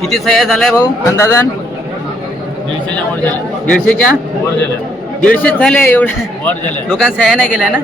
किती सह्या झाल्या भाऊ अंदाजन? 150च्या 150 झाल्या. एवढ्या लोकांना सह्या नाही केल्या ना?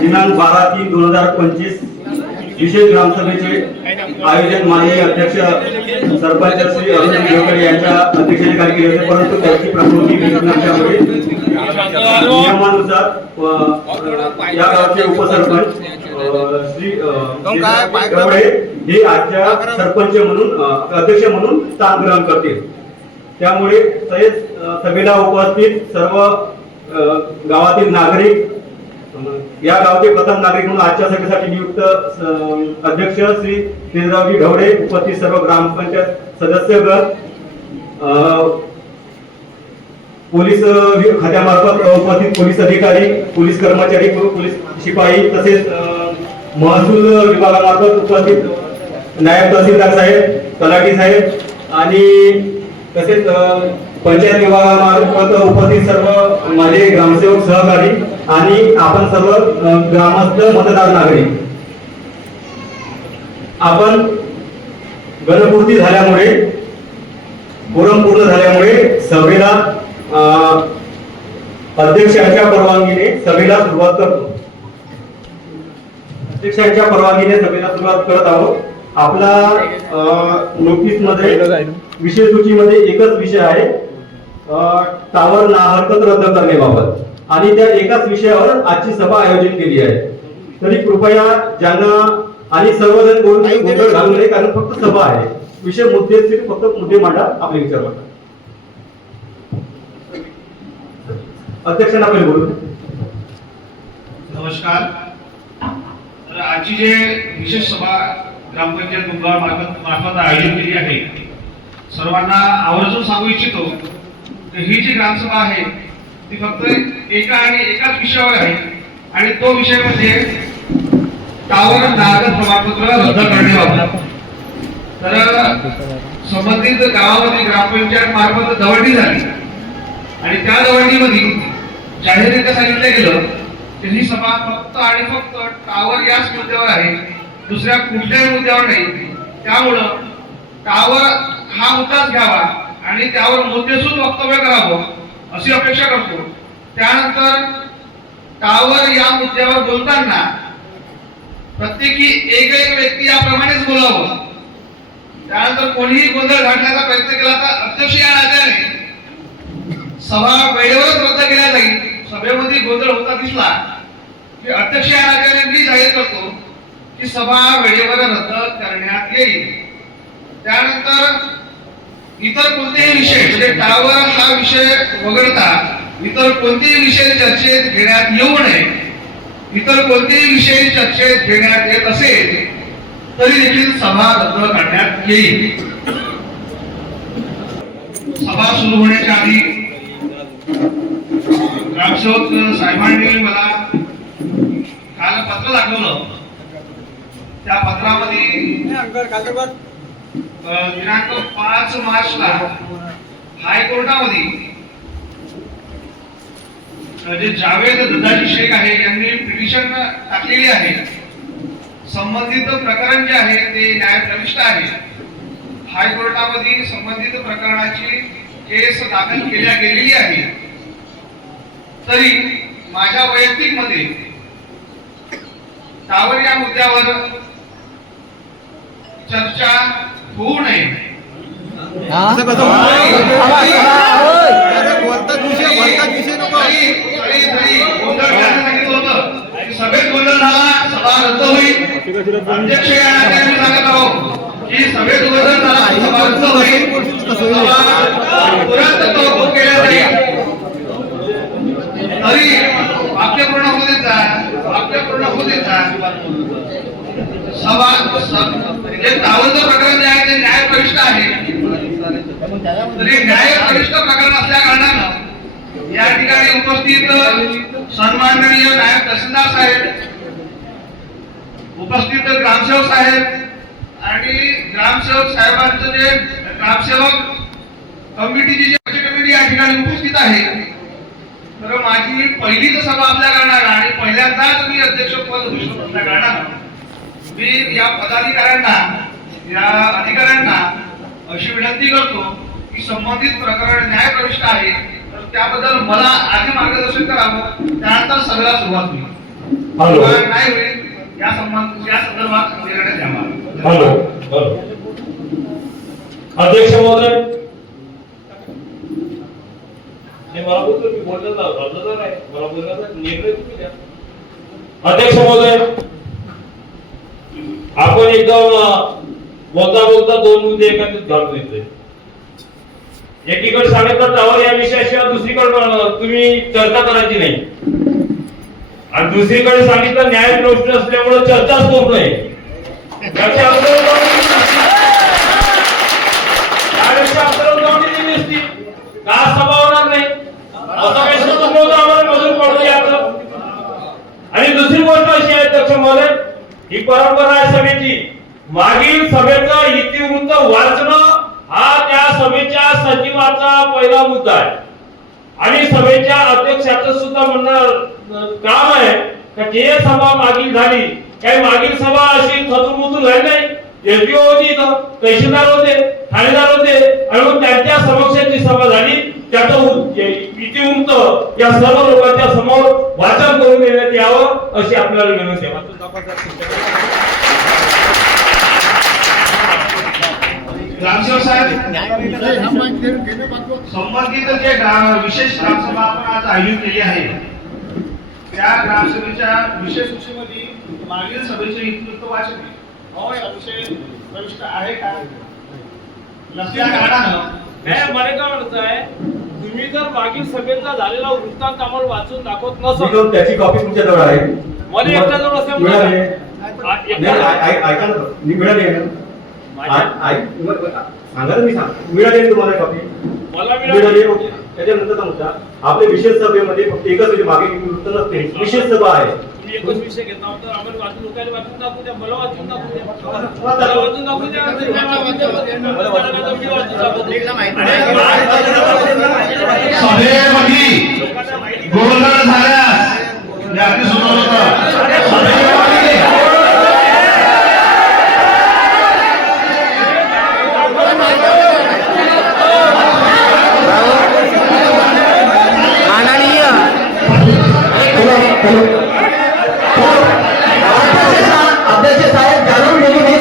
दिनांक 12/3/2025 विशेष ग्रामसभेचे आयोजन माननीय अध्यक्ष सरपंच श्री अरुण देवकर यांच्या अध्यक्षतेखाली केले होते, परंतु त्याची प्रकृती बिघडल्यामुळे नियमानुसार या गावचे उपसरपंच श्री गवडे हे आजच्या सरपंच म्हणून अध्यक्ष म्हणून स्थान ग्रहण करतील. त्यामुळे सभेला उपस्थित सर्व गावातील नागरिक, या गावचे प्रथम नागरिक म्हणून आजच्या सभेसाठी नियुक्त अध्यक्ष श्री तेजरावजी ढवळे, उपस्थित सर्व ग्रामपंचायत सदस्यगण, पोलीस खात्यामार्फत उपस्थित पोलीस अधिकारी, पोलीस कर्मचारी, पोलीस शिपाई, तसेच महसूल विभागामार्फत उपस्थित नायब तहसीलदार साहेब, तलाठी साहेब आणि तसेच पंचायत विभागामार्फत उपस्थित सर्व माझे ग्रामसेवक सहकारी आणि आपण सर्व ग्रामस्थ मतदार नागरिक, आपण गणपूर्ती झाल्यामुळे, कोरम पूर्ण झाल्यामुळे सभेला अध्यक्षांच्या परवानगीने सभेला सुरुवात करतो. अध्यक्षांच्या परवानगीने सभेला सुरुवात करत आहोत. आपला नोटीस मध्ये विषय सूचीमध्ये एकच विषय आहे, टावर ना हरकत रद्द करण्याबाबत, आणि त्या एकाच विषयावर आजची सभा आयोजित केली आहे. तरी कृपया ज्यांना आणि सर्वजण गोंधळ घालू नये, कारण फक्त सभा आहे. विषय मुद्दे फक्त मुद्दे मांडा, आपले विचार मांडा. अध्यक्षांना पहिले बोलू. नमस्कार. तर आजची जे विशेष सभा ग्रामपंचायत मुंगाळ मार्फत आयोजित केली आहे, सर्वांना आवर्जून सांगू इच्छितो की ही जी ग्रामसभा आहे ती फक्त एकाच विषयावर आहे, आणि तो विषय म्हणजे टावर नागरिक प्रमाणपत्र रद्द करण्याबाबत. तर संबंधित गावामध्ये ग्रामपंचायत मार्फत दवंडी झाली, आणि त्या दवंडीमध्ये जाहीररित्या सांगितलं गेलं की ही सभा फक्त आणि फक्त टावर याच मुद्द्यावर आहे, दुसऱ्या कुठल्याही मुद्द्यावर नाही. त्यामुळं टावर हा मुद्दाच घ्यावा आणि त्यावर मुद्देसूद वक्तव्य करावं अशी अपेक्षा करतो. त्यानंतर टावर या मुद्द्यावर बोलताना प्रत्येकी एक व्यक्ती याप्रमाणेच बोलावं. त्यानंतर कोणीही गोंधळ घालण्याचा प्रयत्न केला तर अध्यक्ष या नात्याने सभा वेळेवरच रद्द केल्या जाईल. सभेमध्ये गोंधळ होता दिसला की अध्यक्ष या नात्याने मी जाहीर करतो की सभा वेळेवर रद्द करण्यात येईल. त्यानंतर इतर कोणतेही विषय म्हणजे टावर हा विषय वगळता इतर कोणतेही विषय चर्चेत घेण्यात येऊ नये. इतर कोणतेही विषय चर्चेत घेण्यात येत असेल तरी देखील सभा रद्द करण्यात येईल. सभा सुरू होण्याच्या आधी ग्रामसेवक साहेबांनी मला काल पत्र दाखवलं. त्या पत्रामध्ये दिनांक 5 मार्चला हायकोर्टामध्ये जे जावेद ददाजी शेख आहे यांनी पिटिशन टाकलेली आहे. संबंधित प्रकरण जे आहे ते न्यायप्रविष्ट आहे. हायकोर्टामध्ये संबंधित प्रकरणाची केस दाखल केल्या गेलेली आहे. तरी माझ्या वैयक्तिक मध्ये टावर या मुद्द्यावर चर्चा होऊ नये. सभेत गोंधळ झाला, सभा रद्द होईल. अध्यक्ष या नात्याने सांगत आहोत की सभेत गोंधळ झाला, सभा रद्द होईल. तुरंत तहकूब केल्या जाईल. तरी वाक्य पूर्ण होऊ देता, वाक्य पूर्ण होऊ देता. सभा जे टावरचं प्रकरण जे आहे ते न्यायप्रविष्ट आहे. तरी न्यायप्रविष्ट प्रकरण असल्या कारणानं या ठिकाणी उपस्थित सन्माननीय नायब तहसीलदार साहेब, उपस्थित ग्रामसेवक साहेब आणि ग्रामसेवक साहेबांचं जे ग्रामसेवक कमिटीची जी कमिटी या ठिकाणी उपस्थित आहे. तर माझी पहिलीच सभा असल्या कारणानं आणि पहिल्यांदाच मी अध्यक्षपद घोषित असल्या कारणानं मी या पदाधिकाऱ्यांना, या अधिकाऱ्यांना अशी विनंती करतो की संबंधित प्रकरण न्यायप्रविष्ट आहे तर त्याबद्दल मला आधी मार्गदर्शन करावं, त्यानंतर सगळ्याला सुरुवात होईल. नाही होईल या संदर्भात निर्णय द्यावा. अध्यक्ष महोदय, मला बोलतो मी बोलतो नाही, मला बोलण्याचा निर्णय तुम्ही द्या. अध्यक्ष महोदय, आपण एकदम बोलता बोलता दोन मुद्दे एकत्रित घालून येतोय. एकीकडे सांगितलं टावर या विषयाशिवाय दुसरीकडे तुम्ही चर्चा करायची नाही आणि दुसरीकडे सांगितलं न्याय प्रविष्ट असल्यामुळे चर्चाच होत नाही. का सभा होणार नाही असा काही आम्हाला मजूर पडतो याचं. आणि दुसरी गोष्ट अशी आहे अध्यक्ष महोदय, ही परंपरा आहे सभेची. मागील सभेचं इतिवृत्त वाचणं हा त्या सभेच्या सचिवाचा पहिला मुद्दा आहे. आणि सभेच्या अध्यक्षाचं सुद्धा म्हणणं काम आहे की जे सभा मागील झाली, काही मागील सभा अशी थतुमथू झाली नाही. एसडीओ होती, इथं तहसीलदार होते, ठाणेदार होते आणि मग त्यांच्या समक्षाची सभा झाली. त्याचं इतिवृत्त या सर्व लोकांच्या समोर वाचन करून देण्यात यावं अशी आपल्याला विनंती आहे. ग्रामसेवक साहेब, संबंधित जे विशेष ग्रामसभा आपण आज आयोजित केली आहे त्या ग्रामसभेच्या विशेष सूचीमध्ये मागील सभेचे इतिवृत्त वाचन होय विषय प्रविष्ट आहे का नसल्या कारणानं मला काय म्हणत आहे, तुम्ही जर मागील सभेचा झालेला वृत्तांत आम्हाला वाचून दाखवत नसाल, त्याची कॉपी तुमच्याजवळ आहे. मला एकटा जवळ असल्यामुळे ऐका ना, मिळाली सांगा मी मिळाली तुम्हाला कॉपी मला मिळाली. त्याच्यानंतर मुद्दा आपल्या विशेष सभेमध्ये फक्त एकच म्हणजे मागे वृत्त नसते, विशेष सभा आहे. एकच विषय घेतला होता, आम्हाला वाचून लोकांना वाचून दाखवू द्या, मला वाचून दाखवू द्या, मला वाचून दाखवू द्या, सभेमध्ये गोंधळ झाल्यास अध्यक्ष साहेब जाणून गेली नाही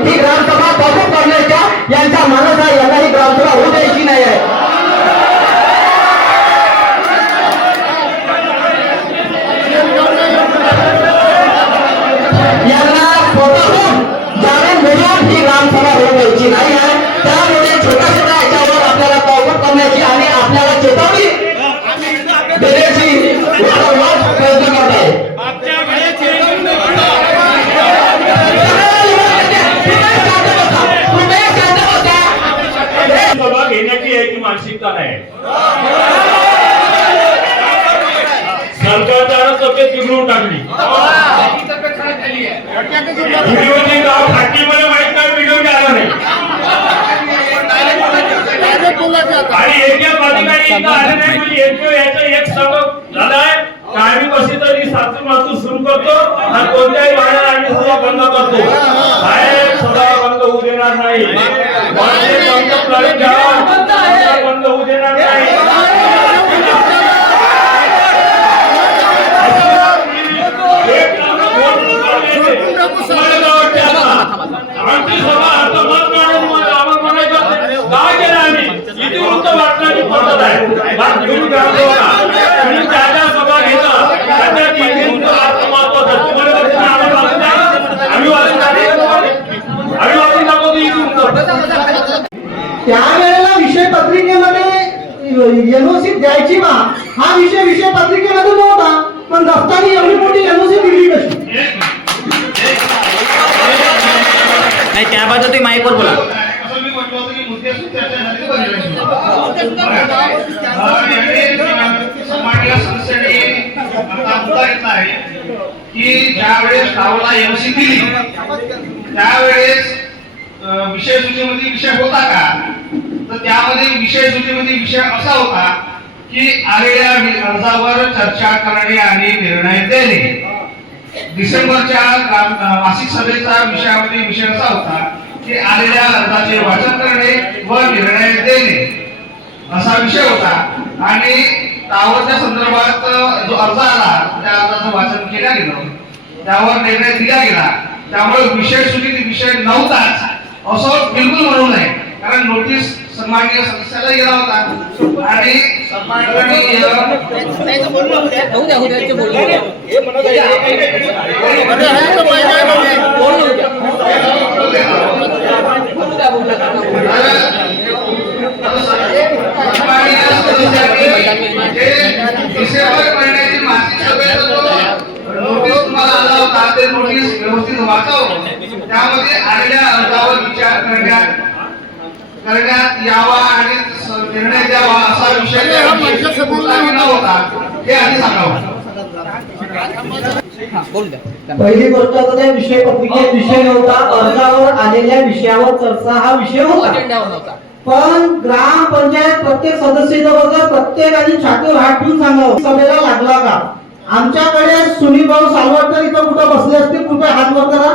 ही ग्रामसभा तहकूब करण्याच्या यांचा मानस आहे. यांना ही ग्रामसभा होऊ द्यायची नाही आहे. यांना स्वतःहून जाणून बुजून ही ग्रामसभा होऊ द्यायची नाही आहे. त्यामुळे छोट्या छोट्या याच्यावर आपल्याला तौफीक करण्याची आणि आपल्याला चेतावणी देण्याची वारंवार प्रयत्न करत आहे. सभा घेण्याची याची मानसिकता नाही. सरकारच्या तब्येत बिघडून टाकली. व्हिडिओची गाव फाटीमध्ये माहित नाही, व्हिडिओ आला नाही आणि एका अधिकारी इथं आले नाही म्हणजे याचं एक सगळं झालंय. आम्ही कशी तरी सातून मातून सुरू करतो आणि कोणत्याही वाड्याला आम्ही सभा बंद करतो. साहेब सभा बंद होऊ देणार नाही. बंद होऊ देणार नाही. आमची सभा आता मत काढून आम्हाला म्हणायचं काय केलं आम्ही इतिवृत्त वाटण्याची पद्धत आहे. त्या सभा घेता त्याच्या इतिवृत्त वाटणं महत्वाचं. आम्ही वाचून दाखवतो इतिवृत्त. त्यावेळेला विषय पत्रिकेमध्ये एनओसी द्यायची बा हा विषय पत्रिकेमध्ये नव्हता, पण दफ्तारी एवढी मोठी एनओसी दिली कशी? नाही त्याबाबत तुम्ही माईकवर बोला. असं मी म्हटलं होतं की मुद्द्याची चर्चा झाली समाजाच्या सदस्यांनी आता मुद्दा घेतला आहे की ज्यावेळेस गावाला एनओसी दिली त्यावेळेस विषय सूचीमध्ये विषय होता का, तर त्यामध्ये विषय सूचीमध्ये विषय असा होता की आलेल्या अर्जावर चर्चा करणे आणि निर्णय देणे. डिसेंबरच्या मासिक सभेचा विषयामध्ये विषय असा होता की आलेल्या अर्जाचे वाचन करणे व निर्णय देणे असा विषय होता आणि त्यावरच्या संदर्भात जो अर्ज आला त्या अर्जाचं वाचन केलं गेलं, त्यावर निर्णय दिला गेला. त्यामुळे विषय सूचीत विषय नव्हताच असं बिलकुल म्हणू नये, कारण नोटीस सन्माननीय सदस्याला गेला होता आणि सन्माननीय डिसेंबर महिन्याची मासिक सभेचा जो नोटीस तुम्हाला आला होता ते नोटीस व्यवस्थित वाचावं, त्यामध्ये आलेल्या अर्जावर विचार करण्यात यावा आणि निर्णय द्यावा असा विषय होता हे आधी सांगावं. पहिली गोष्ट तर त्या विषय पत्रिकेत विषय नव्हता, अर्जावर आलेल्या विषयावर चर्चा हा विषय होता. पण ग्रामपंचायत प्रत्येक सदस्य प्रत्येकाने छातीवर हात ठेवून सांगावं सभेला लागला का. आमच्याकडे सुनील भाऊ सालवटकर इथं कुठं बसले असतील, कुठे हात वर करा.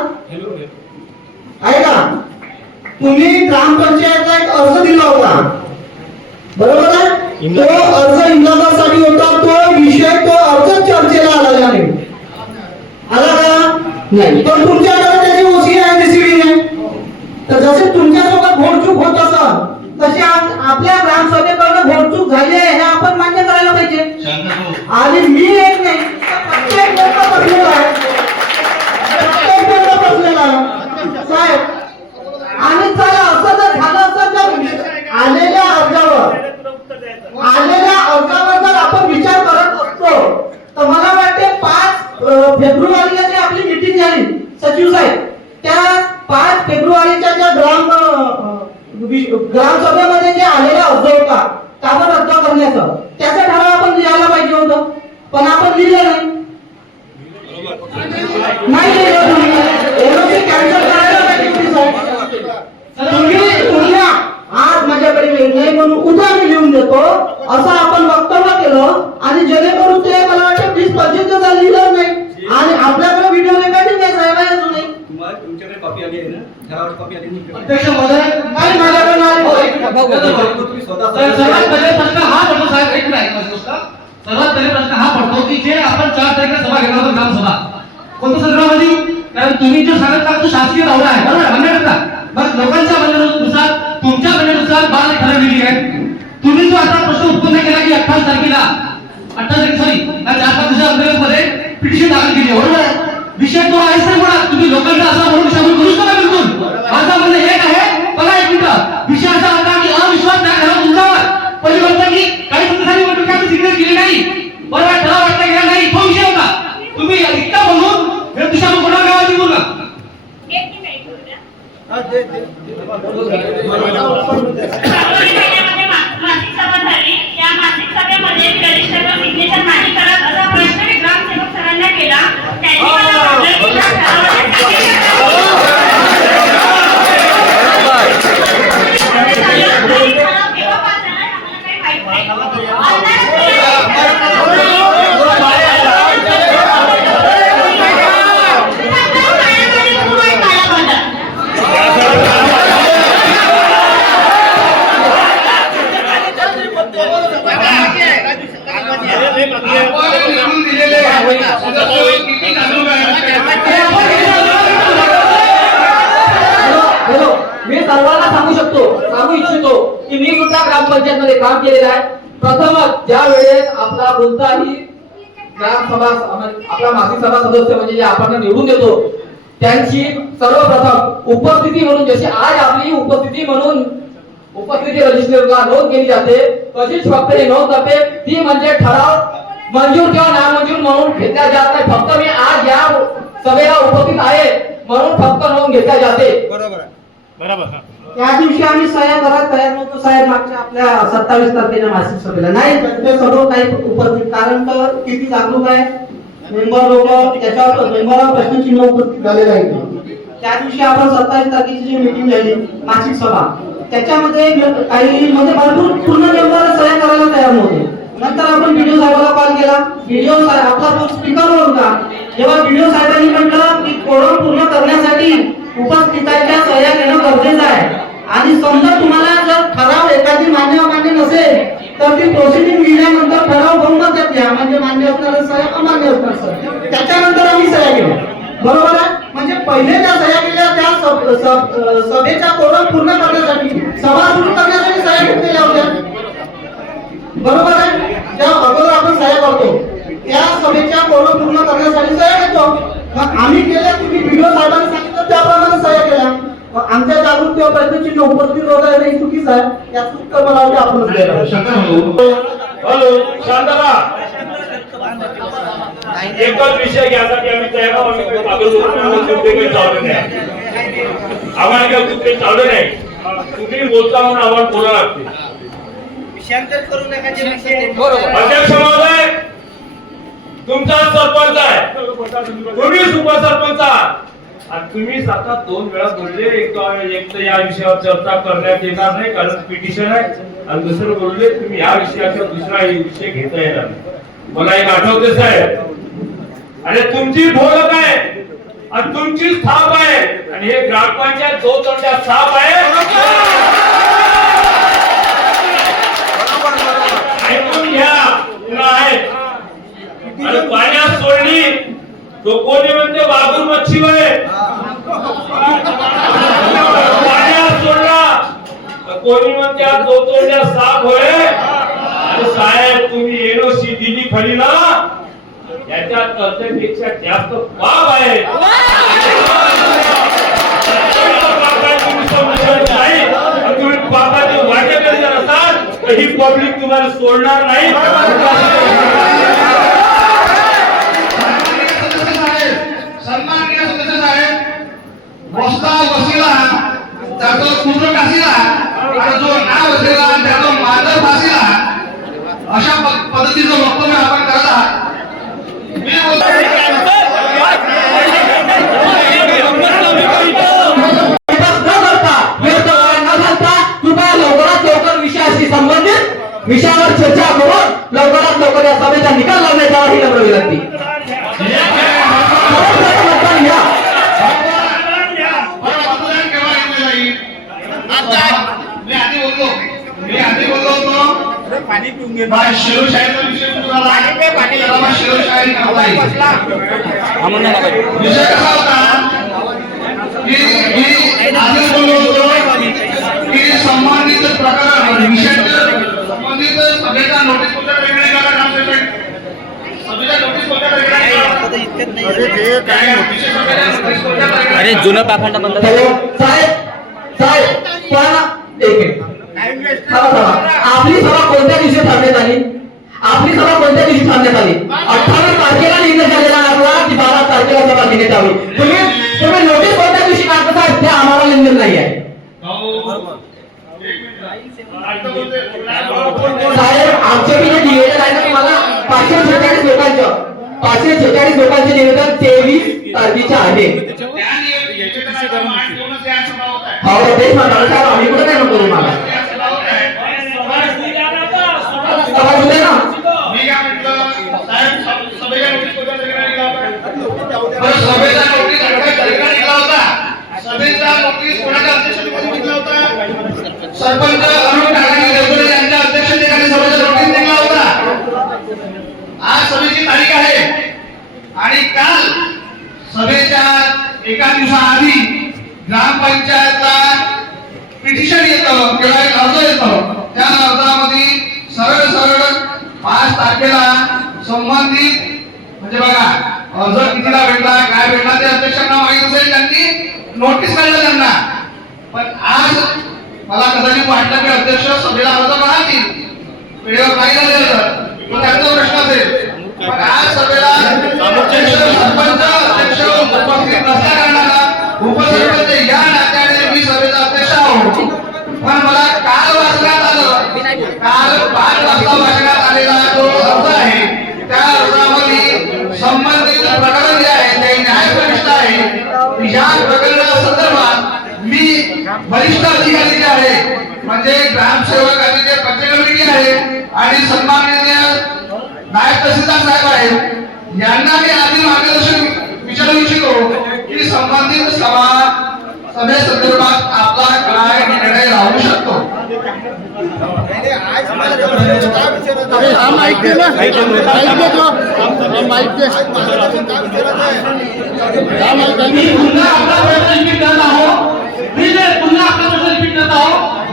आहे का? तुम्ही ग्रामपंचायतला एक अर्ज दिला होता, बरोबर आहे? तो अर्ज इंग्रजासाठी होता, तो विषय तो अर्ज चर्चेला आलेला नाही. आला का? नाही. पण तुमच्याकडे त्याची ओसी आहे, डिसिडी आहे. तर जसे तुमच्यासोबत घोडचूक होत असं तशी आपल्या ग्रामसभेकडनं घोडचूक झाली आहे हे आपण मान्य करायला पाहिजे. आणि मी एक नाही, प्रत्येक लोक बसलेला आहे, प्रत्येक लोक बसलेला आहे साहेब. आणि चला असं जर झालं असं तर आलेल्या अर्जावर जर आपण विचार करत असतो तर मला वाटते 5 फेब्रुवारीला जी आपली मीटिंग झाली सचिव साहेब, त्या 5 फेब्रुवारीच्या ज्या ग्रामसभेमध्ये जे आलेला अर्ज होता त्यावर रद्द करण्याचं त्याचं ठराव आपण लिहायला पाहिजे होतं, पण आपण लिहिलं नाही लिहिलं. तुम्ही कॅन्सल करायला पाहिजे होती साहेब. तुम्ही आज माझ्याकडे वेळ नाही म्हणून उद्या मी लिहून देतो असं आपण वक्तव्य केलं आणि जेणेकरून ते मला वाटतं 20-25 दिवसात लिहिलं नाही. आणि आपल्याकडे व्हिडिओ रेकॉर्डिंग आहे साहेब आहे अजूनही. तुमच्याकडे कॉपी आली आहे ना? ठरावाची कॉपी आली आहे? अध्यक्ष महोदय नाही माझ्याकडे नाही. तुम्ही स्वतः सर्वात पहिले प्रश्न हा पडतो साहेब, एक नाही सर्वात पहिले प्रश्न हा पडतो की जे आपण 4 तारखेला सभा घेणार आहोत ग्रामसभा कोणत्या संदर्भामध्ये, कारण तुम्ही जो सांगितला तो शासकीय दौरा आहे बरोबर म्हणण्याकरता, मग लोकांच्या म्हणण्यानुसार तुमच्या म्हणण्यानुसार 12 ठरवलेली आहे. तुम्ही जो आता प्रश्न उत्पन्न केला की 28 तारखेला 28 तारीख सॉरी 4-5 दिवसाच्या अंतर्गत मध्ये पिटिशन दाखल केली बरोबर आहे. विषय तो आहे सर म्हणा तुम्ही लोकांना असा म्हणून शामिल करूच नका बिलकुल. माझं म्हणणं एक आहे, बघा एक मिनिट, विषय असा होता की अविश्वास दाखवा तुमच्यावर. पहिली गोष्ट की काही संस्थांनी निवडणुकीची सिग्नेचर केली नाही, बरोबर, ठराव वाटला गेला नाही, तो विषय होता. तुम्ही इतका म्हणून हे दुसऱ्या कोणाला गावाची बोलला. मासिक सभा झाली, या मासिक सभेमध्ये कनिष्ठ सिग्नेचर नाही करत असा प्रश्न मी ग्रामसेवक सरांना केला. त्यांनी मला म्हटलं की या ठरावाला केव्हा पास झाला आम्हाला काही माहित नाही. मी सर्वांना सांगू इच्छितो की मी सुद्धा ग्रामपंचायत मध्ये काम केलेलं आहे. प्रथमच ज्या वेळेस आपला कोणताही ग्रामसभा आपला मासिक सभा सदस्य म्हणजे जे आपण निवडून देतो त्यांची सर्वप्रथम उपस्थिती म्हणून, जशी आज आपली उपस्थिती म्हणून उपस्थिती रजिस्टरला नोंद केली जाते, तशीच फक्त ही नोंद करते ती म्हणजे ठराव मंजूर किंवा नामंजूर म्हणून घेतल्या जात नाही. फक्त मी आज या सभेला उपस्थित आहे म्हणून फक्त नोंद घेतल्या जाते. त्या दिवशी आम्ही सह्या करत तयार नव्हतो साहेब, मागच्या आपल्या 27 तारखेच्या मासिक सभेला नाही ते सर्व काही उपस्थित, कारण तर किती जागरूक आहे मेंबर लोक, त्याच्यावर मेंबरवर प्रश्नचिन्ह उपस्थित झालेलं आहे. त्या दिवशी आपण 27 तारखेची जी मीटिंग झाली मासिक सभा, त्याच्यामध्ये काही मध्ये भरपूर पूर्ण मेंबर सह्या करायला तयार नव्हते. नंतर आपण व्हिडिओ साहेबाला कॉल केला, व्हिडिओ साहेब आपला तो स्पीकरवर होता. जेव्हा व्हिडिओ साहेबांनी म्हटलं की कोरम पूर्ण करण्यासाठी उपस्थितांच्या सह्या घेणं गरजेचं आहे आणि समजा तुम्हाला जर ठराव एखादी मान्य नसेल तर ती प्रोसिडिंग दिल्यानंतर ठराव बहुमत द्या, म्हणजे मान्य असणार सह्या अमान्य असणार सह्या. त्याच्यानंतर आम्ही सह्या केल्या, बरोबर आहे. म्हणजे पहिले ज्या सह्या केल्या त्या सभेचा कोरम पूर्ण करण्यासाठी, सभा सुरू करण्यासाठी सह्या घेतलेल्या होत्या, बरोबर आहे. ज्या अगोदर आपण सह्या करतो त्या सभेच्या कोरम पूर्ण करण्यासाठी सह्या घेतो. मग आम्ही केल्या, तुम्ही व्हिडिओ साहेबांनी सांगितलं त्याप्रमाणे सह्या केल्या. आमच्या जागृतीवर प्रयत्नचिन्ह उपस्थित वगैरे हे चुकीचं आहे, याचं उत्तर मला वाटतं आपण हॅलो, शांत राहा. एकच विषय घ्यायसाठी आम्ही तयार आहोत. आम्ही काही काही चालू नाही, आम्हाला काही कुठे चालू नाही. तुम्ही बोलता म्हणून आम्हाला बोलावं लागते. अध्यक्ष महोदय, तुमचा सरपंच आहे, तुम्ही उपसरपंच आहात आणि तुम्ही आता 2 वेळा बोलले. एक तर या विषयावर चर्चा करण्यात येणार नाही कारण पिटिशन आहे, आणि दुसरं बोलले तुम्ही या विषयाचा दुसरा विषय घेता येणार नाही. मला एक आठवते साहेब, आणि तुमची भोलक आहे आणि तुमची स्थाप आहे आणि हे ग्रामपंचायत जो तोंड्या स्थाप आहे. ऐकून घ्या, आहे आणि पाण्यात सोडली तो कोणी म्हणते वाघूर मच्छी होय, पाण्यात सोडला कोणी म्हणते तो तोंड्या साप होय. आणि साहेब तुम्ही एनओसी दिली खरी ना, याच्या कर्तव्यापेक्षा जास्त पाप आहे. तुम्ही पापाचे वाटे करत असाल तर ही पब्लिक तुम्हाला सोडणार नाही. सन्माननीय सदस्य साहेब, वस्ता वसीला त्याचं कुत्र काशीला आणि जो नाव असेला त्याचं मादर फाशीला, अशा पद्धतीचं वक्तव्य आपण करत आहात. मी विषयावर चर्चा करून लवकरात लवकर या सभेचा निकाल लावण्याच्या ही नम्र विनंती. मी आधी बोललो होतो पाणी पिऊन घे. शिरोशाहीचा विषय शिरोशाही विषय कसा होता की आधी बोललो होतो की संबंधित प्रकार विषय संबंधित सभेचा नोटीस कोणत्या वेगळ्या करा, ग्रामसेवक सभेचा नोटीस कोणत्या वेगळ्या करा. अरे जुनं पाखंड बंद कर. हॅलो साहेब साहेब पण एक मिनिट. आपली सभा कोणत्या दिवशी थांबण्यात आली? आपली सभा कोणत्या दिवशी थांबण्यात आली? 18 तारखेला निर्णय झालेला आपला की 12 तारखेला सभा घेण्यात यावी. तुम्ही नोटीस कोणत्या दिवशी काढता साहेब? ते आम्हाला लेनदेन नाही आहे साहेब. आमचे जे निवेदन आहे ना तुम्हाला 546 लोकांचे निवेदन 23 तारखेचे आहे. हो तेच म्हणतो साहेब, आम्ही कुठे काय म्हणतो तुम्हाला सभा घेऊ ना. मी काय म्हटलं साहेब, सभेच्या नोटीस कोणत्या तारखेला निघाला होता? सभेचा नोटीस 28 तारखेला निघाला होता. सभेचा नोटीस कोणाच्या अध्यक्षतेखाली निघाला होता? सरपंच अरुण ठाकरे देवगुडे यांच्या अध्यक्षतेखाली सभेचा नोटीस निघाला होता. आज सभेची तारीख आहे आणि काल सभेच्या एका दिवसाआधी ग्रामपंचायतला पिटिशन येतं किंवा एक अर्ज येतो. त्या अर्जामध्ये सरळ सरळ 5 तारखेला संबंधित म्हणजे बघा अर्ज कितीला भेटला काय भेटला ते अध्यक्षांना माहित असेल, त्यांनी नोटीस काढलं त्यांना. पण आज मला कदाचित वाटलं की अध्यक्ष सभेला अर्ज राहतील, वेळेवर नाही झाले तर त्यांचा प्रश्न असेल. पण आज सभेला सरपंच अध्यक्ष उपस्थित नसल्या कारणाला उपसरपंच या नात्याने मी सभेचा अध्यक्ष आहोत. पण मला काल वाचण्यात आलं, काल 5 वाजता वाचण्यात आलेला जो अर्ज आहे त्या अर्जामध्ये संबंधित प्रकरण जे आहे ते न्यायप्रविष्ट आहे. या प्रकरणासंदर्भात मी वरिष्ठ अधिकारी जे आहे म्हणजे ग्रामसेवक आणि जे पंचायत कमिटी आहे आणि सन्माननीय नायब तहसीलदार साहेब आहेत यांना मी आधी मार्गदर्शन विचारू इच्छितो की संबंधित सभेसंदर्भात आपला काय निर्णय राहू शकतो.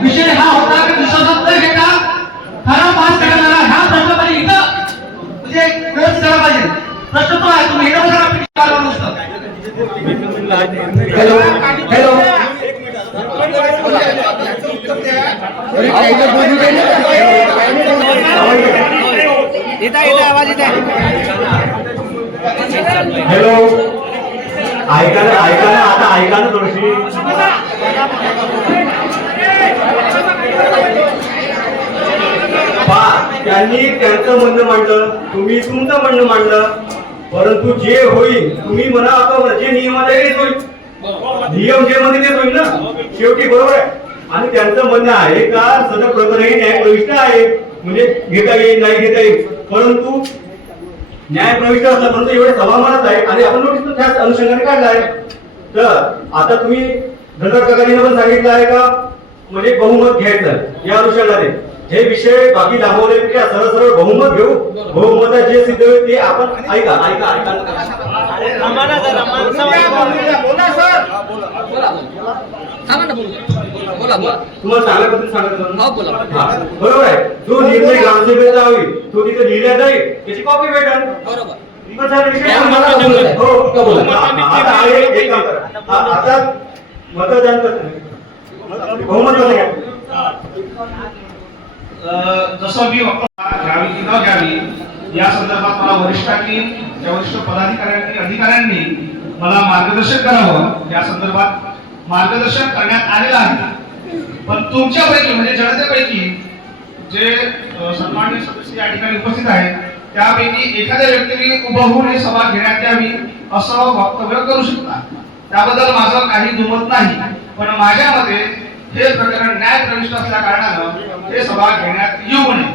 विषय हा होता की दुसरा घेता ठराव पास करणारा ह्या प्रश्नामध्ये इथं म्हणजे व्यवस्थित झाला पाहिजे. प्रश्न तो आहे तुम्ही इथं हॅलो हॅलो आवाज येत आहे. हॅलो ऐका ना आता ऐका ना थोडीशी. त्यांनी त्यांचं म्हणणं मांडलं, तुम्ही तुमचं म्हणणं मांडलं, परंतु जे होईल तुम्ही म्हणा आता जे नियमाला तेच होईल. नियम जे मध्ये तेच होईल ना शेवटी, बरोबर आहे. आणि त्यांचं म्हणणं आहे का सदर प्रकरण हे न्यायप्रविष्ट आहे म्हणजे घेता येईल नाही घेता येईल, परंतु न्यायप्रविष्ट असला परंतु एवढे सभामानच आहे आणि आपण नोटीस त्याच अनुषंगाने काढला आहे. तर आता तुम्ही दंडकाकारीने पण सांगितलं आहे का म्हणजे बहुमत घ्यायचं या अनुषंगाने हे विषय बाकी दाखवण्यापेक्षा सरळ सरळ बहुमत घेऊ. बहुमतात जे सिद्ध होईल ते आपण ऐका ऐका ऐका तुम्हाला चांगल्या पद्धतीने सांगत बरोबर आहे. जो निर्णय ग्रामसभेचा होईल तो तिथे लिहिला जाईल, त्याची कॉपी भेटेल. आता मतदान बहुमत कसं घ्या जसं मी घ्यावी की न घ्यावी या संदर्भात मला वरिष्ठांनी वरिष्ठ पदाधिकाऱ्यांनी अधिकाऱ्यांनी मला मार्गदर्शन करावं या संदर्भात मार्गदर्शन करण्यात आलेलं आहे. पण तुमच्यापैकी म्हणजे जनतेपैकी जे सन्माननीय सदस्य या ठिकाणी उपस्थित आहेत त्यापैकी एखाद्या व्यक्तीने उभं होऊन ही सभा घेण्यात यावी असं वक्तव्य करू शकता. त्याबद्दल माझं काही दुमत नाही. पण माझ्या मते हे प्रकरण न्यायप्रविष्ट असल्या कारणानं हे सभा घेण्यात येऊ नये.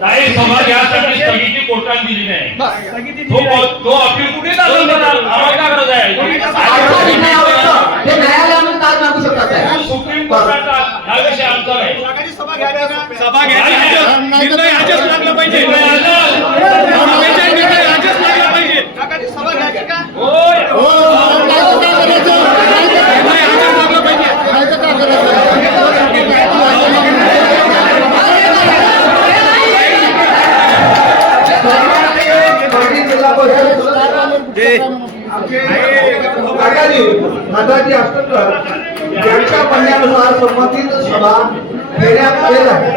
नाही सभा घ्यासाठी स्थगिती कोर्टाने दिली नाही. तो अपील कुठे दाखल करणार? आम्हाला काय गरज आहे? सुप्रीम कोर्टाचा हा विषय आमचा नाही. सभा काकाजी दादाजी हस्तकर यांच्या म्हणण्यानुसार संबंधित सभा घेण्यात आलेल्या आहे.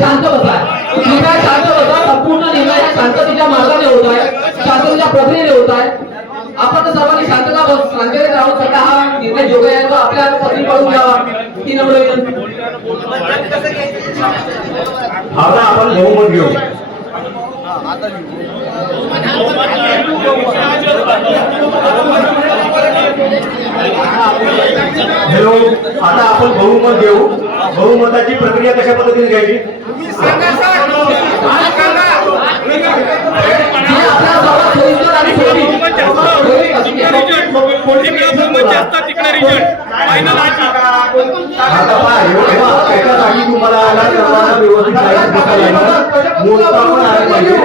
शांत बसा, शांत बसा. संपूर्ण निर्णय शांततेच्या मार्गाने होत आहे, शांततेच्या प्रक्रियेने होत आहे. आपण तर सर्वांनी शांतता शांततेत राहून स्वतः हा निर्णय योग्य आहे तो आपल्या पत्नी करून द्यावा ही नम्र विनंती. आता आपण बहुमत घेऊ. हॅलो, आता आपण बहुमत घेऊ. बहुमताची प्रक्रिया कशा पद्धतीने घ्यायची? त्याच्यासाठी तुम्हाला सर्वांना व्यवस्थित मोजता पण आलं पाहिजे.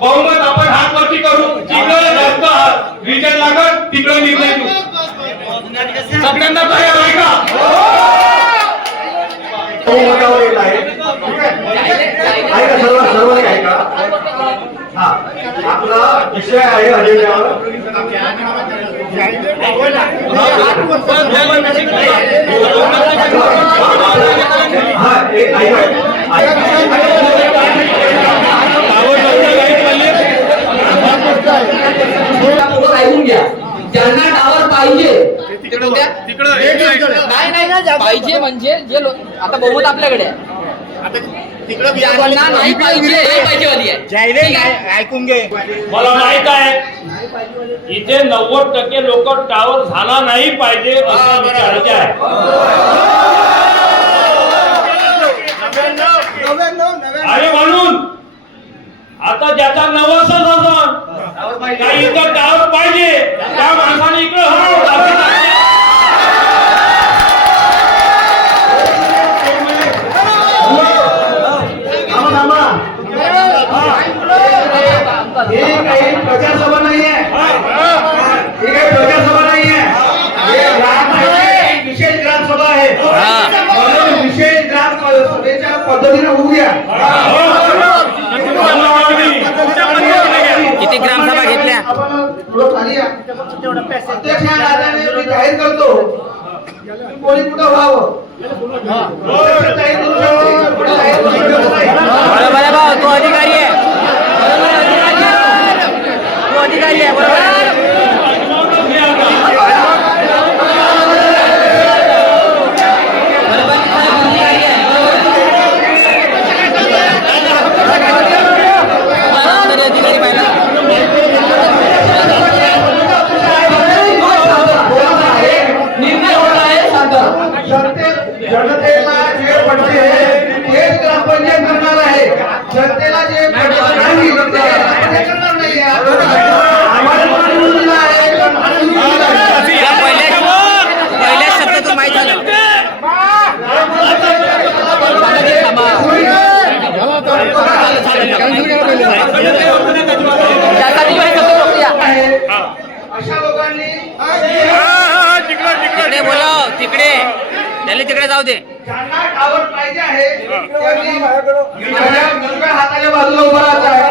बहुमत आपण हात वरती करू. जिकडे जास्त रिटर्न लागत तिकडे निर्णय घेऊ. सगळ्यांना तयार आहे का? बहुमतावर येत आहे. ऐका सर्वांनी ऐका. हा आपला विषय आहे अजेंड्यावर. हा एक ऐका. ऐकून घ्या, ज्यांना टावर पाहिजे नाही पाहिजे म्हणजे जे आता बहुमत आपल्याकडे आहे. ज्यांना नाही पाहिजे ऐकून घे. मला माहित आहे इथे 90% लोक टावर झाला नाही पाहिजे असं विचारायचे आहे. अरे म्हणून आता ज्याचा नवस असन काही इथं टावर पाहिजे त्या माणसाने इकडे हे काही प्रचारसभा नाहीये. हे काही प्रचारसभा नाहीये. हे विशेष ग्रामसभा आहे. म्हणून विशेष ग्रामसभेच्या पद्धतीने होऊ द्या. किती ग्रामसभा घेतल्या? आपण थोडं खाली या. अध्यक्ष या नात्याने मी जाहीर करतो कोणी कुठं व्हावं. बरोबर आहे भाऊ, तो अधिकारी आहे. तो अधिकारी आहे. बरोबर आहे. जनतेला जे पडते तेच ग्रामपंचायत करणार आहे. जनतेला जे नाही ते करणार नाही. पहिल्या शब्दातून माहित झालं. अशा लोकांनी तिकडे बोलाव, तिकडे त्याला तिकडे जाऊ दे. ज्यांना टावर पाहिजे आहे त्यांनी माझ्या हाताच्या बाजूला उभा राहायचं आहे.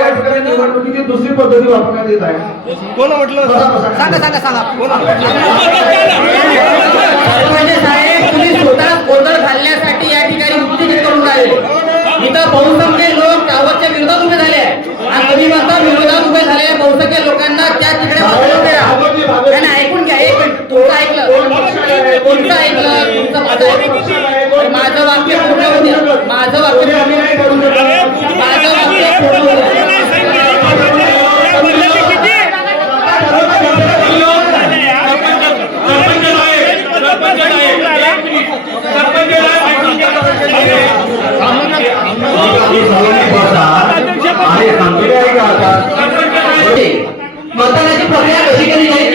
या ठिकाणी निवडणुकीची दुसरी पद्धती वापरण्यात येत आहे. कोण म्हटलं? सांगा साहेब, तुम्ही स्वतः गोंधळ घालण्यासाठी या ठिकाणी उत्तेजित करून राहिले. इथं बहुसंख्य लोक टावरच्या विरोधात उभे झाले आणि तुम्ही म्हणता विरोधात उभे झालेल्या बहुसंख्य लोकांना त्या तिकडे त्यांना ऐकून घ्या. एक मिनिट, तुमचं ऐकलं तुमचं माझं वाक्य पूर्ण होऊ द्या. माझं वाक्य पूर्ण होऊ द्या. मतदानाची प्रक्रिया कशी केली जाईल?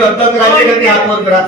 रद्द करायचे का ते हातमत करा.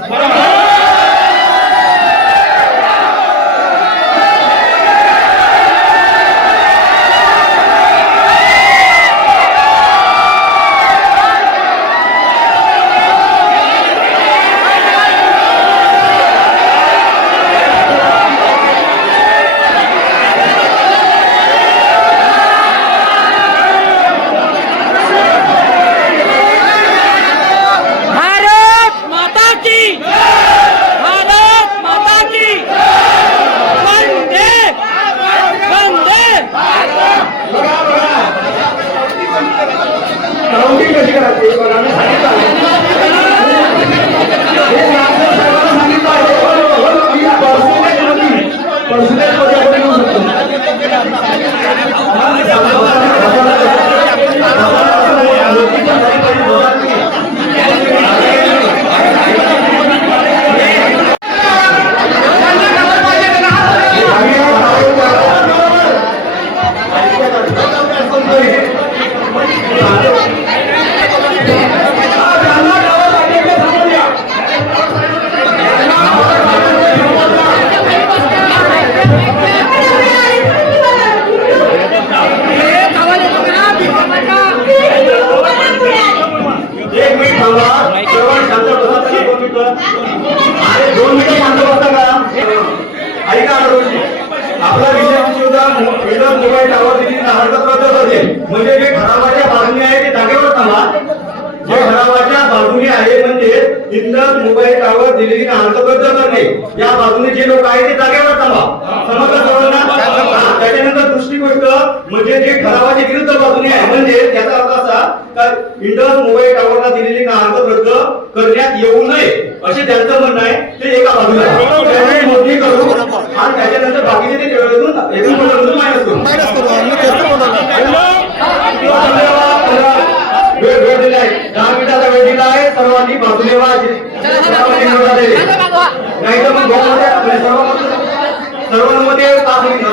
आपला विषय सुद्धा मोबाईल टावर म्हणजे जे घराबाच्या बाजूने आहे ते जागेवर थांबा. जे घराबाच्या बाजूने आहे म्हणजे तिथलं मोबाईल टावर दिलेली हरकत रद्द करणे. या बाजूने जे लोक आहेत ते जागेवर थांबा. समजलं सर्वांना? त्याच्यानंतर दुसरी गोष्ट म्हणजे जे घराबाच्या विरुद्ध बाजूने आहे म्हणजे त्याचा अर्थ असा का इंडस मोबाईल टावरला दिलेली हरकत रद्द करण्यात येऊ नये असे त्यांचं म्हणणं आहे. ते एका बाजूला मोदी करू आणि त्याच्यानंतर बाकीचे ते मायनस करू. वेळ दिला आहे, 10 मिनिटाचा वेळ दिला आहे. सर्वांनी बाजूने नाही तर मग सर्वांमध्ये तास होईल.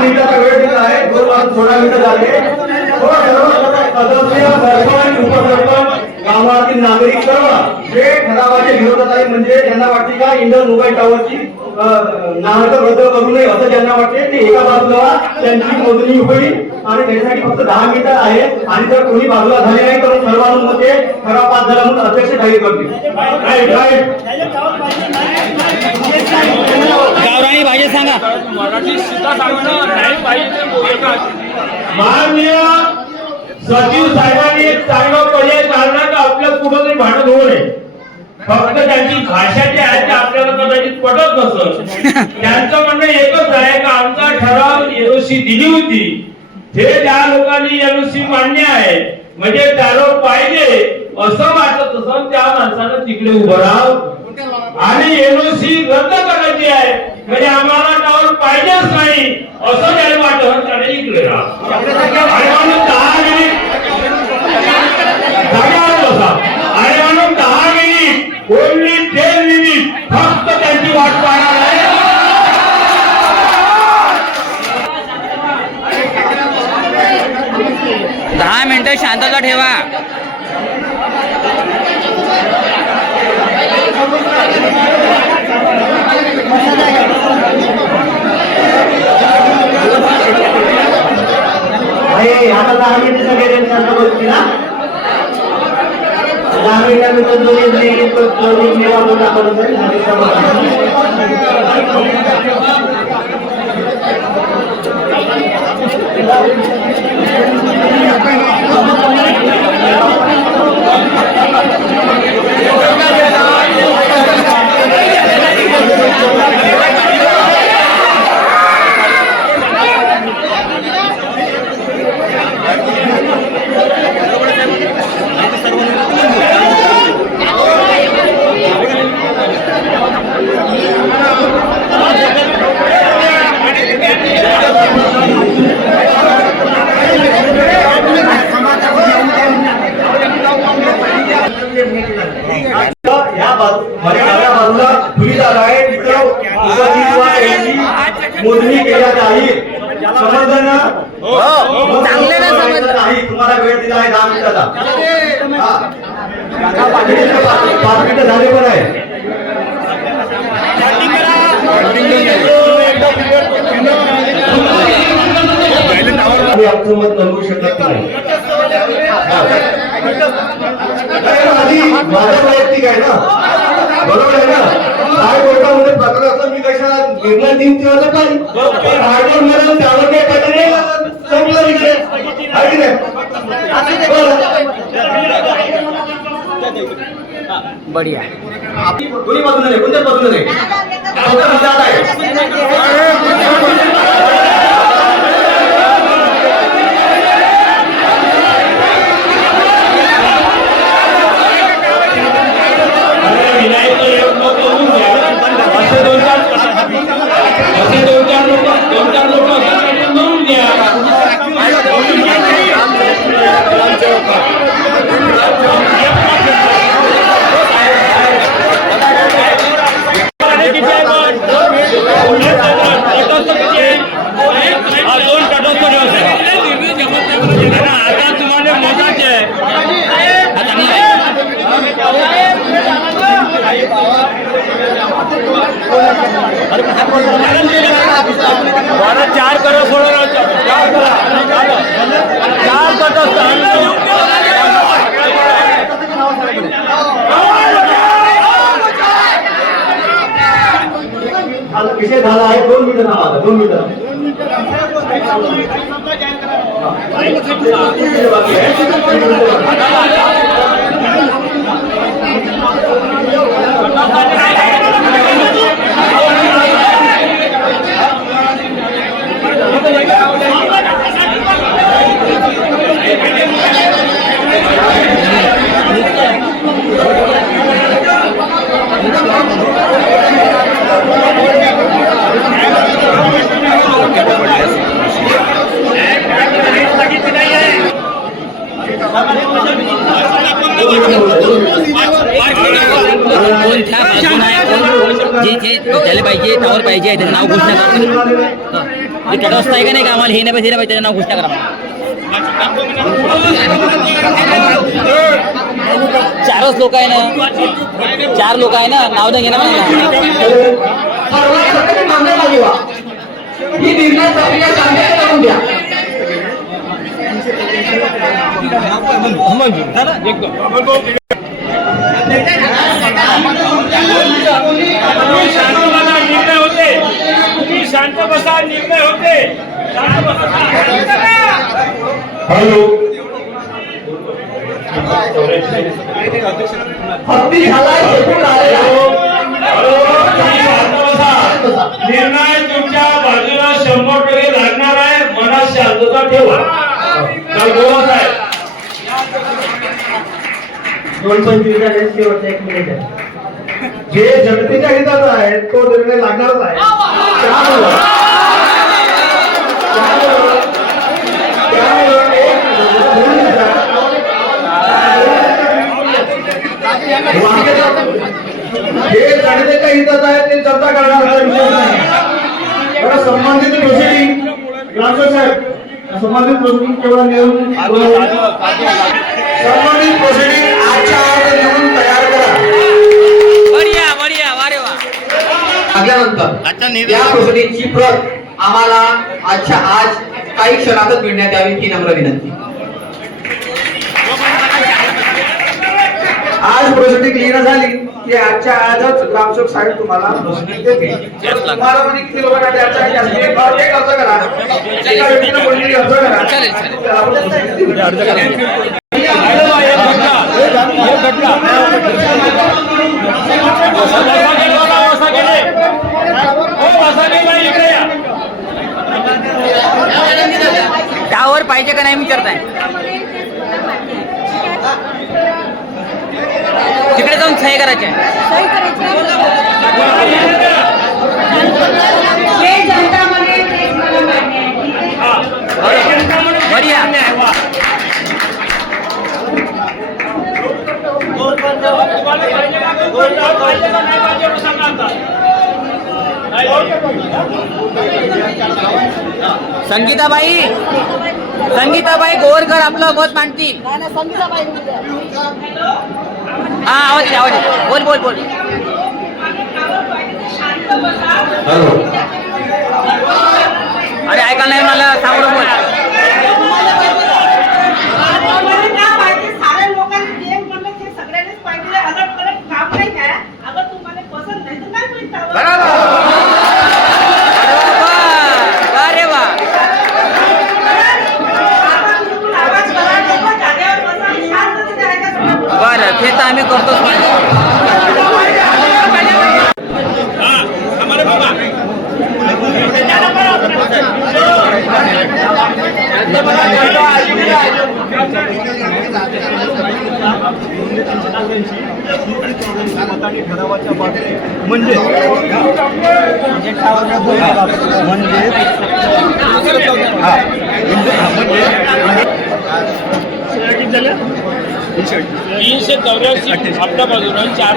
मिनिटाचा वेळ दिला आहे. 2 वाजून 16 मिनिटं झाले. सदस्य, सरपंच, उपसरपंच, गावातील नागरिक सर्व जे ठरावाच्या विरोधात आहे, म्हणजे त्यांना वाटते का इंडस मोबाईल टॉवरची नामत रद्द करू नये असं ज्यांना वाटते ते एका बाजूला त्यांची मोजणी होईल आणि त्याच्यासाठी फक्त 10 मिनिटं आहे आणि जर कोणी बाजूला झाले नाही तर सर्वानुमते ठराव पास झाला म्हणून अध्यक्ष जाहीर करतील. गावराणी भाषेत सांगा. माननीय सचिव साहेबांनी एक चांगला पर्याय काढला की आपल्या कुठं तरी भांडण होऊ नये. फक्त त्यांची भाषा जी आहे ते आपल्याला कदाचित पटत नसत. त्यांचं म्हणणं एकच आहे की आमचा ठराव एनओसी दिली होती हे ज्या लोकांनी एनओसी मान्य आहे म्हणजे त्याला पाहिजे असं वाटत असं त्या माणसानं तिकडे उभं राहावं आणि एनओसी रद्द करायची आहे म्हणजे आम्हाला टावर पाहिजेच नाही असं त्याला वाटत त्याने इकडे राहा आणि म्हणून 10 मिनिट जागेवर बसा आणि म्हणून 10 मिनिट ओनली 10 मिनिट फक्त त्यांची वाट पाहणार आहे. 10 मिनिटं शांतता ठेवा. आता 10 मिनिटं सगळे शांत बसतील ना. 10 मिनिटानंतर दोन्ही मेवा मोठा करून जाईल आणि या बाजूला खुली जागा आहे तिथं उपस्थित मोजणी केल्या जाईल. समजलं ना? नाही तुम्हाला वेळ दिला आहे 10 मिनिटाचा. 5 मिनिटं झाले पण आहे. आम्ही आमचं मत नोंदवू शकत नाही. आधी माझं वैयक्तिक आहे ना, बरोबर आहे ना. हायकोर्टामध्ये प्रकरण असं मी कशाला निर्णय देईन तेव्हा पाहिजे. हायकोर्ट मध्ये त्यावर काही पत्र नाही लागत. संपला विषय आहे की नाही. बढिया. कोणी बाजूला नाही, कोणत्याच बाजूला नाही. विषय झाला आहे. 2 मिनिटं थांबा. 2 मिनिटं जे त्याला पाहिजे त्यावर पाहिजे त्याचं नाव घोषणा करा. तटस्थ आहे का नाही का आम्हाला हे नाही पाहिजे त्याचं नाव घोषणा करा. चारच लोक आहे ना, 4 लोक आहे ना, नाव नाही घेणार मला. सर्वात प्रथम मागण्यात आली वा ही निर्णय प्रक्रिया शांततेत करून द्या. शांत बसा, निर्णय होते. हॅलो, हत्ती झालाय शेपूट आलेला. निर्णय तुमच्या बाजूला 100% लागणार आहे. मनात शांतता ठेवा. काल बोलत आहे 2:25 शेवटचा 1 मिनिट आहे. जे जनतेच्या हिताचा आहे तो निर्णय लागणारच आहे. जे जनतेच्या हितात आहे ते जनता करण्याचा विषय नाही. बरं, संबंधित प्रोसिडिंग ग्रामसेवक साहेब, संबंधित प्रोसिडिंग केवळ नेऊन संबंधित प्रोसिडिंग आजच्या आज नेऊन तयार करा. बढिया बढिया, वा रे वा. लागल्यानंतर या प्रोसिडिंगची प्रत आम्हाला आजच्या आज काही क्षणातच मिळण्यात यावी ही नम्र विनंती. आज प्रोसिडिंग लिहिणं झाली की आजच्या आजच ग्रामसेवक साहेब तुम्हाला प्रोसिडिंग देतील. तुम्हाला म्हणजे किती लोकांना द्यायचं आहे जास्त एक अर्ज करा, एका व्यक्तीनं कोणीतरी अर्ज करा. चालेल. अर्ज करा. त्यावर पाहिजे का नाही विचारताय. तिकडे जाऊन सही करायचे. बढिया. संगीताबाई गोरकर आपलं मत मांडतील. हा, आवाज बोल बोल बोल. अरे ऐका नाही मला, सांगू बोल. सारे लोकांनी जे म्हणलं ते सगळ्यांनीच पाहिजे. अलग अलग काम नाही काय. अगर तुम्हाला पसंत नाही तर काय मिळतं. अरे वा. बरं, ते तर आम्ही करतोच. म्हणजे तीनशे 84 आपल्या बाजूला 4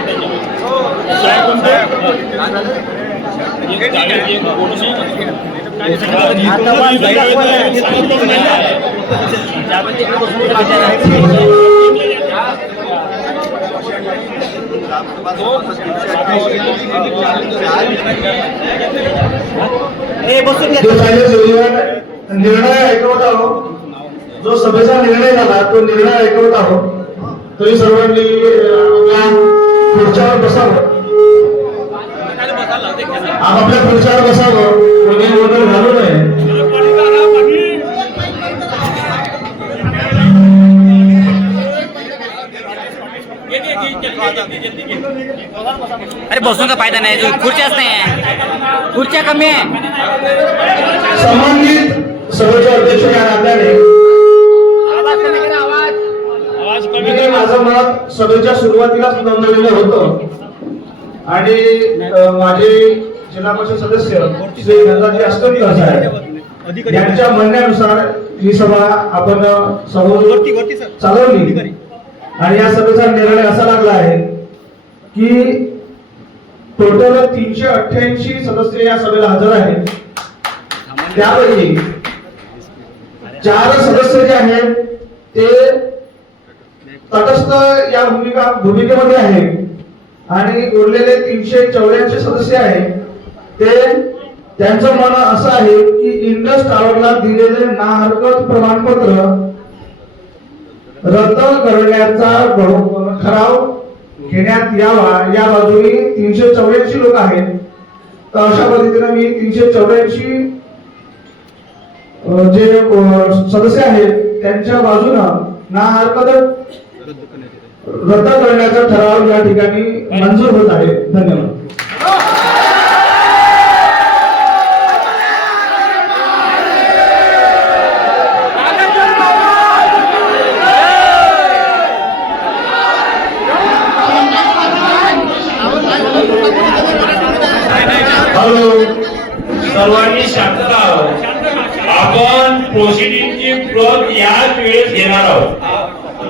निर्णय ऐकवत आहोत. जो सभेचा निर्णय झाला तो निर्णय ऐकवत आहोत. तरी सर्वांनी आपल्या खुर्च्यावर बसावं. आपल्या खुर्च्यावर बसावं. कोणी गोंधळ घालू नये. अरे बसून का फायदा नाही, खुर्च्याच नाही, खुर्च्या कमी आहे. संबंधित सभेचे अध्यक्ष या नात्याने माझं मत सभेच्या सुरुवातीलाच नोंदवलेलं होतं आणि माझे जिल्हा परिषद सदस्य श्री गंगाजी अष्टविकास साहेब यांच्या म्हणण्यानुसार ही सभा आपण चालवली आणि या सभेचा निर्णय असा लागला आहे की टोटल 388 सदस्य या सभेला हजर आहेत. त्यापैकी 4 सदस्य जे आहेत ते तटस्थ या भूमिकेमध्ये आहेत आणि उरलेले 384 सदस्य आहेत ते त्यांचं म्हणणं असं आहे की इंडस टावरला दिलेले नाहरकत प्रमाणपत्र रद्द करण्याचा ठराव घेण्यात यावा या बाजूने 384 लोक आहेत. तर अशा पद्धतीने मी 384 जे सदस्य आहेत त्यांच्या बाजूनं नाहरकत रद्द करण्याचा ठराव या ठिकाणी मंजूर होत आहे. धन्यवाद. सर्वांनी शांत राहावं. आपण प्रोसिडिंगची प्रत याच वेळेस घेणार आहोत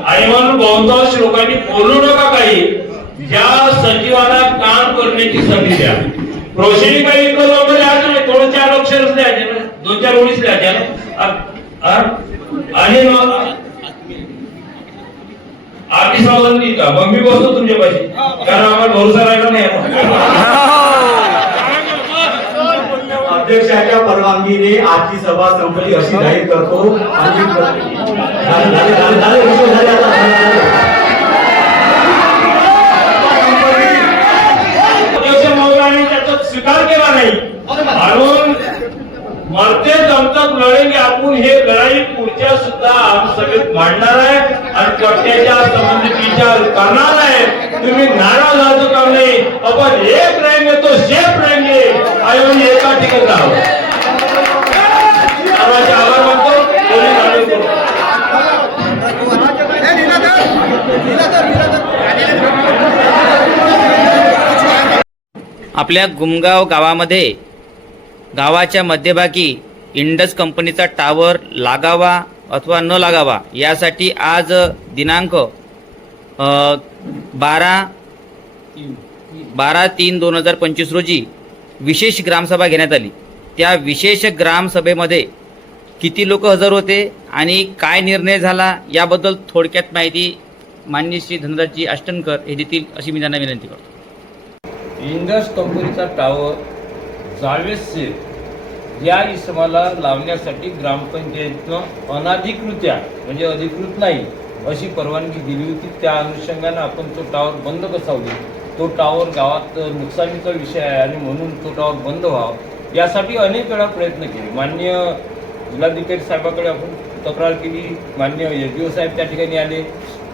आणि म्हणून बहुतांश लोकांनी बोलू नका काही. ज्या सचिवांना काम करण्याची संधी द्या. प्रोसिडिंग काही इतकं लवकर द्यायचं नाही. थोडं 4 अक्षरच द्यायचे ना, 2-4 ओळीच द्यायच्या ना. आणि आपली संबंधी का मग मी बसतो तुमच्या पाशी, कारण आम्हाला भरोसा राहिला नाही. अध्यक्षाच्या परवानगीने आजची सभा संपली अशी जाहीर करतो. अध्यक्ष महोदयांनी त्याचा स्वीकार केला नाही म्हणून मरते दम तक लढेंगे आपण हे लढाई पुढच्या सुद्धा सभेत मांडणार आहे आणि पट्ट्याच्या संबंधित विचार करणार आहे. तुम्ही नाराज राहतो का नाही, आपण एक रहेंगे तो सेफ रहेंगे आणि एका ठिकाणी राहू. सर्वांचे आभार मानतो. आपल्या गुमगाव गावामध्ये गावाच्या मध्यभागी इंडस कंपनीचा टावर लागावा अथवा न लागावा यासाठी आज दिनांक 12/3/2025 रोजी विशेष ग्रामसभा घेण्यात आली. त्या विशेष ग्रामसभेमध्ये किती लोक हजर होते आणि काय निर्णय झाला याबद्दल थोडक्यात माहिती माननीय श्री धनराजजी अष्टनकर हे देतील अशी मी त्यांना विनंती करतो. इंडस कंपनीचा टावर जावेसचे या इसमाला लावण्यासाठी ग्रामपंचायतीनं अनाधिकृत्या म्हणजे अधिकृत नाही अशी परवानगी दिली होती. त्या अनुषंगाने आपण तो टावर बंद कसा होईल, तो टावर गावात नुकसानीचा विषय आहे आणि म्हणून तो टावर बंद व्हावा यासाठी अनेक वेळा प्रयत्न केले. माननीय जिल्हाधिकारी साहेबाकडे आपण तक्रार केली, माननीय SDO साहेब त्या ठिकाणी आले,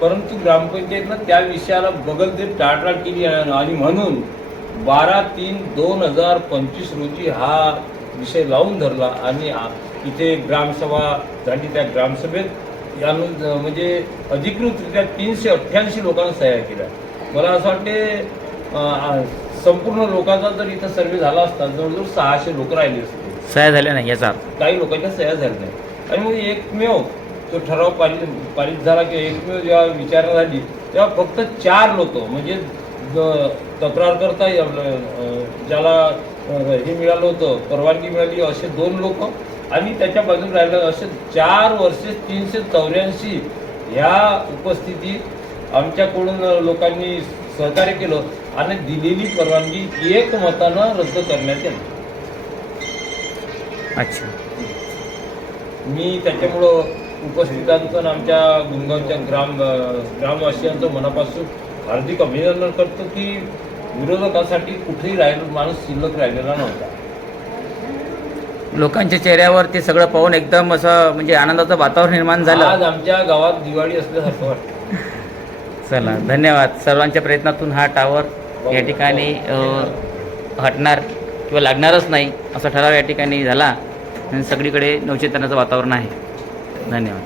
परंतु ग्रामपंचायतीनं त्या विषयाला बगल देत टाळाटाळ केली आणि म्हणून 12/3/2025 रोजी हा विषय लावून धरला आणि इथे ग्रामसभा झाली. त्या ग्रामसभेत म्हणजे अधिकृतरित्या 388 लोकांना सह्या केल्या. मला असं वाटते संपूर्ण लोकांचा जर इथं सर्वे झाला असता जवळजवळ 600 लोक राहिले असते. सह्या झाल्या नाही याचा काही लोकांच्या सह्या झाल्या नाही आणि मग एकमेव तो ठराव पारित झाला किंवा एकमेव जेव्हा विचारणा झाली तेव्हा फक्त 4 लोक म्हणजे तक्रार करता ज्याला हे मिळालं होतं परवानगी मिळाली असे 2 लोक आणि त्याच्या बाजूला राहिलं असे 4 वर्षे 384 ह्या उपस्थितीत आमच्याकडून लोकांनी सहकार्य केलं आणि दिलेली परवानगी एकमतानं रद्द करण्यात आली. अच्छा. मी त्याच्यामुळं उपस्थितांचं आणि आमच्या गुमगावच्या ग्रामवासियांचं मनापासून हार्दिक अभिनंदन करतो की विरोधकासाठी कुठेही माणूस शिल्लक राहिलेला नव्हता. लोकांच्या चेहऱ्यावर ते सगळं पाहून एकदम असं म्हणजे आनंदाचं वातावरण निर्माण झालं. आज आमच्या गावात दिवाळी असल्यासारखं वाटतं. चला धन्यवाद. सर्वांच्या प्रयत्नातून हा टावर या ठिकाणी हटणार किंवा लागणारच नाही असा ठराव या ठिकाणी झाला आणि सगळीकडे नवचैतन्याचं वातावरण आहे. धन्यवाद.